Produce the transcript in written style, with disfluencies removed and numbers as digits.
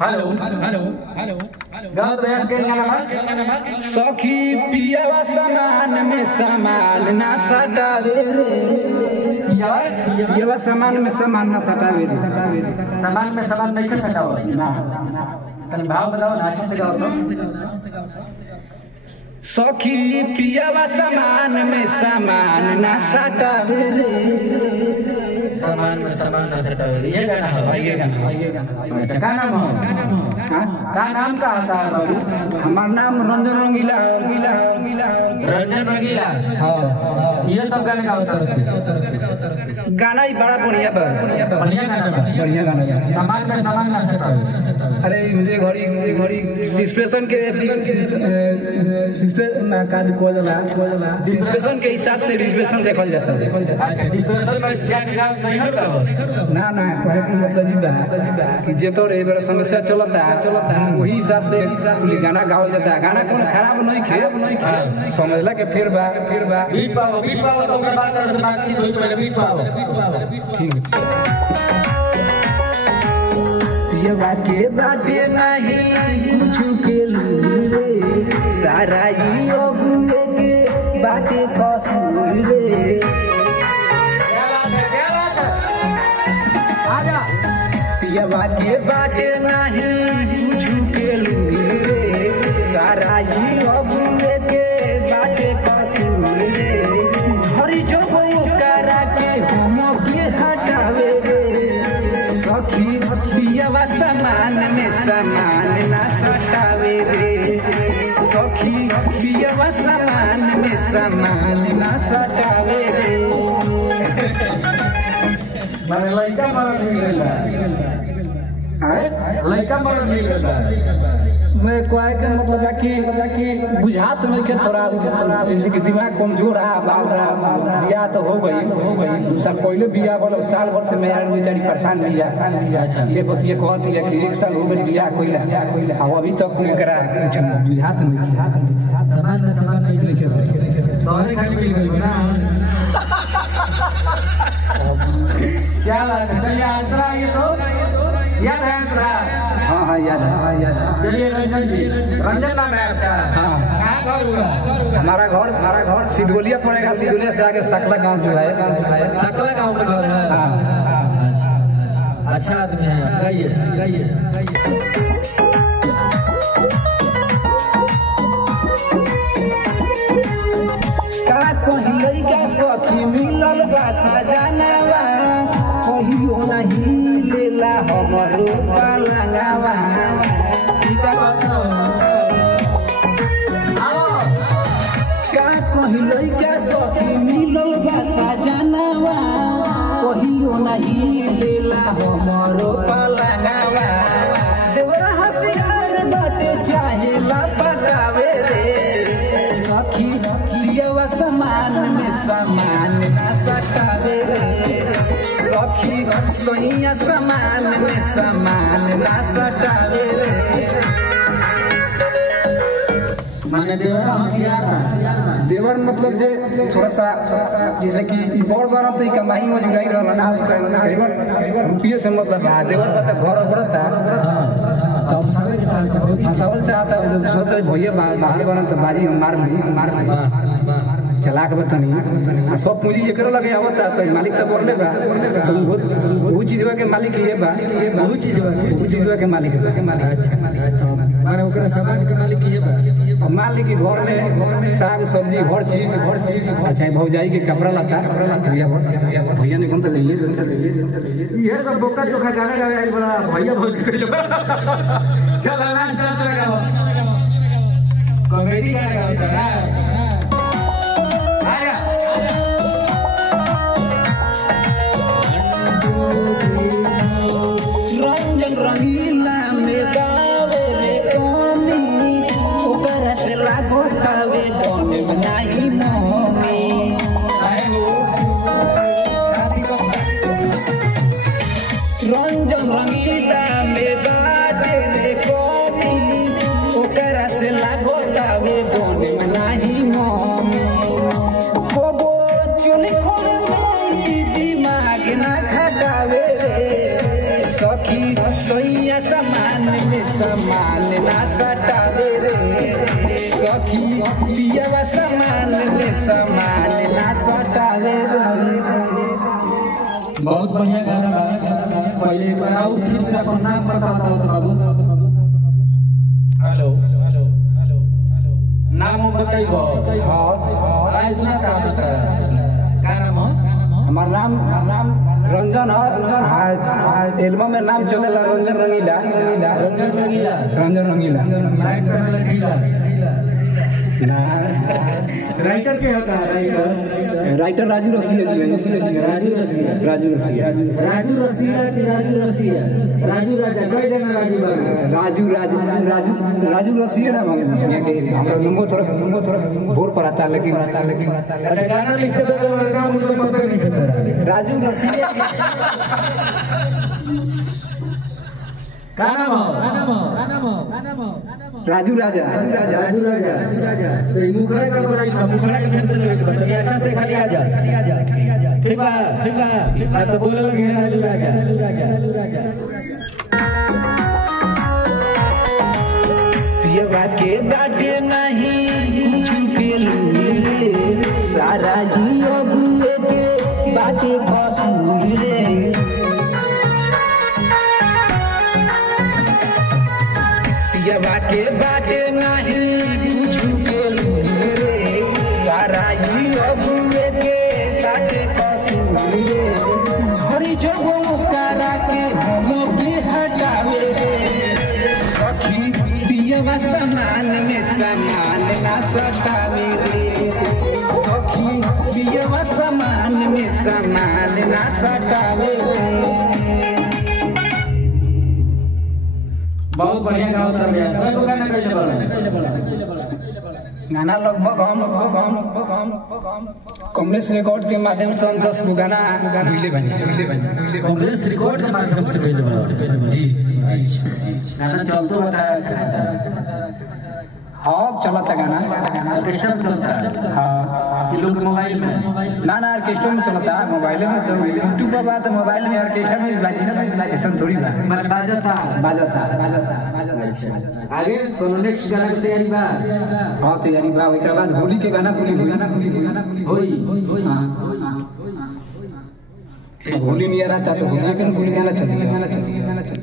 Hello hello hello गाओ तो ऐसे गाना सखी पियावा सामान में सामान ना सटावे रे पियावा सामान में सामान ना सटावे रे सामान में सामान नहीं कर सका ना तनी भाव बताओ ना अच्छे से गाओ तो सखी पियावा सामान में सामान ना सटावे रे सामान में सामान ना सटावे ये गाना है ये गाना अच्छा का नाम है का नाम का आता है बाबू हमार नाम रंजन रंगीला रंजन रंगीला हां ये सब गाने गाओ सर गाना ही बड़ा बढ़िया बढ़िया गाना सामान में सामान ना सटावे अरे मुझे घड़ी सिचुएशन के सिचुएशन के हिसाब से रिजर्वेशन देखल जाता है अच्छा डिस्पोजल में क्या नहीं हो रहा ना कहे के मतलब ई बा कि जे तो रे बेर समस्या चलता वही हिसाब से गाना गावल जाता है गाना कोनो खराब नहीं खे समझला के फिर बा बीट पाओ तो ओकर बाद से बातचीत होई पहले बीट पाओ ठीक है पियवा के बाटे नहीं कुछ के रे सारा ई अगुए के बाटे कसूर रे आजा पियवा के बाटे नहीं कुछ के रे सारा ई अगुए के बाटे कसूर रे हरि जो करा के हम के हटावे रे सखी पियवा सामान में सामान ना सटावे रे सखी पियवा सामान में सामान ना सटावे रे माने लइका मरद मिलेला लइका मरद मिलेला मैं कोई का मतलब है कि बुझात नहीं के थोड़ा जैसे कि दिमाग कमजोर है बिया तो हो गई दूसरा पहले बिया बोलो साल भर से मैं बेचारी परेशान नहीं अच्छा ये बतिए कहती है कि 1 साल हो गई बिया कोइला अब अभी तक एकरा बुझात नहीं सामान में सामान नहीं लिखे तोहरे खाली मिल गई ना क्या बात है चलिए अंतरा ये तो याद है अंतरा हाँ याद है चलिए रंजन नाम है आपका कहाँ घर हुआ हमारा घर सिद्धोलिया पड़ेगा सिद्धोलिया से आगे सकला गांव से है सकला गांव में घर है अच्छा आदमी है गाइए का कहीं लइका सखी मिलल बा सजनावा कहियो नहीं लेला हमरो पलंगवा का कहीं लइका सखी मिलल बा सजनावा कहियो नहीं लेला हमरो पलंगवा देवरा हसियार बाटे चाहेला पटावे रे सखी पियवा सामान में सामान ना सटावे रे सखी सैया सामान में सामान ना सटावे रे माने देवर होशियार था देवर मतलब जे थोड़ा सा जैसे कि बड़ बड़ा तो कमाई मजूराई रहला ना करीबन रुपये से मतलब है देवर का घर बढ़ता तब सबे के चावल चाहता है जब सोचते भैया बाहर बना तो बाजी मार चला के बतानी सब पूंजी एकरो लगे आवता तो मालिक तो बोलले बा तो वो चीजवा के मालिक ये बा वो चीजवा के मालिक अच्छा माने ओकरा सामान के मालिक ये बा मालिक के घर में साग सब्जी हर चीज अच्छा भौजाई के कपड़ा लता भैया ने कम तो ले ये सब बोका चोखा गाना गावे आई बड़ा भैया बोल के चल ना स्टार्ट लगाओ कॉमेडी गाना गाता है रंजन रंगीला में गावे रे कमी ओकरा से लागो कावे डोने बनाई मम्मी रंजन रंगीला में गावे रे कमी ओकरा से लागो कावे डोने बनाई मम्मी कोबो चुनी खोल में दिमाग ना खटावे रे सखी सैया समान में समान ना सटावे रे सखी पियवा समान में समान ना सटावे रे। बहुत बढ़िया गाना बा। पहले एक बार आओ फिर से अपन नाम बताओ तो बाबू। हेलो हेलो हेलो हेलो नाम बताइबो। हां आइ सुना का का नाम हो? हमार नाम रंजन है। एल्बम में नाम चलेला रंजन रंगीला। रंजन रंगीला ना राइटर के होता है? राइटर राजू रसिया जी है। राजू रसिया राजू राजा कह देना राजू रसिया ना हमरा नंबर थोड़ा भोर पर आता लेकिन अच्छा गाना लिखते तो नाम उनको पता नहीं था। राजू रसिया का नाम हो? राजू राजा तो ये मुखड़ा का बड़ा मुखड़ा के फिर से लेके बच्चे अच्छा से खाली आ जा। ठीक बा तो बोले लगे राजू राजा। पियवा के बाटे नहीं कुछ के लिए सारा जियो गुए के बाटे कसूर रे। पियवा के बाटे नहीं कुछ के लिए सारा जियो गुए के बाटे कसूर रे। हरी जगो करा के हम के हटावे रे सखी पियवा समान में समान ना सटावे रे सखी पियवा समान में समान ना सटावे रे। बहुत बढ़िया गाओ था भैया। सब गाना कैसे बोला? गाना लगभग हम कमलेश रिकॉर्ड के माध्यम से हम 10 गो गाना मिले बने। कमलेश रिकॉर्ड के माध्यम से भेज बना जी। गाना चलतो बताया। हाँ चलता गाना ऑर्केस्ट्रा में चलता। हाँ ये लोग मोबाइल में ना ऑर्केस्ट्रा में चलता मोबाइल में तो यूट्यूब पर बात मोबाइल में ऑर्केस्ट्रा में बाजी ऐसा थोड़ी बात बाजता। अच्छा आगे कोनो नेक्स्ट गाना की तैयारी बा? हाँ तैयारी बा। एक बाद होली के गाना खुली होई। होली नहीं आ रहा था तो होली के गाना चलेगा।